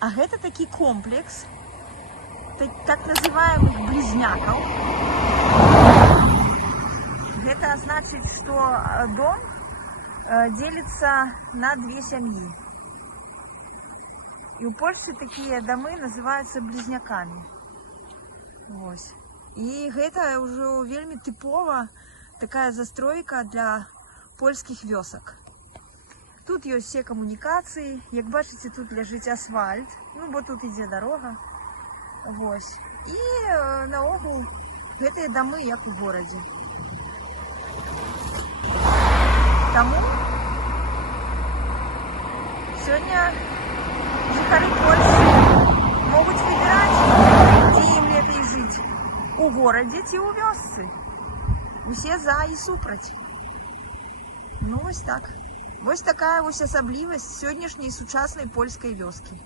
А гэта такі комплекс так называемых близнякаў. Это значит, что дом делится на две семьи. И у Польши такие домы называются близняками. Вот. И это уже вельми типова такая застройка для польских вёсок. Тут есть все коммуникации. Как бачите, тут лежит асфальт. Ну, вот тут идет дорога. Вот. И наогул гэтыя домы як у городе. Тому сегодня жыхары Польши могут выбирать, где им лепей жить. У городе ці у вёсцы. Усе за і супраць. Ну, вось так. Вось такая вось асаблівасць сённяшняй сучаснай польскай вёскі.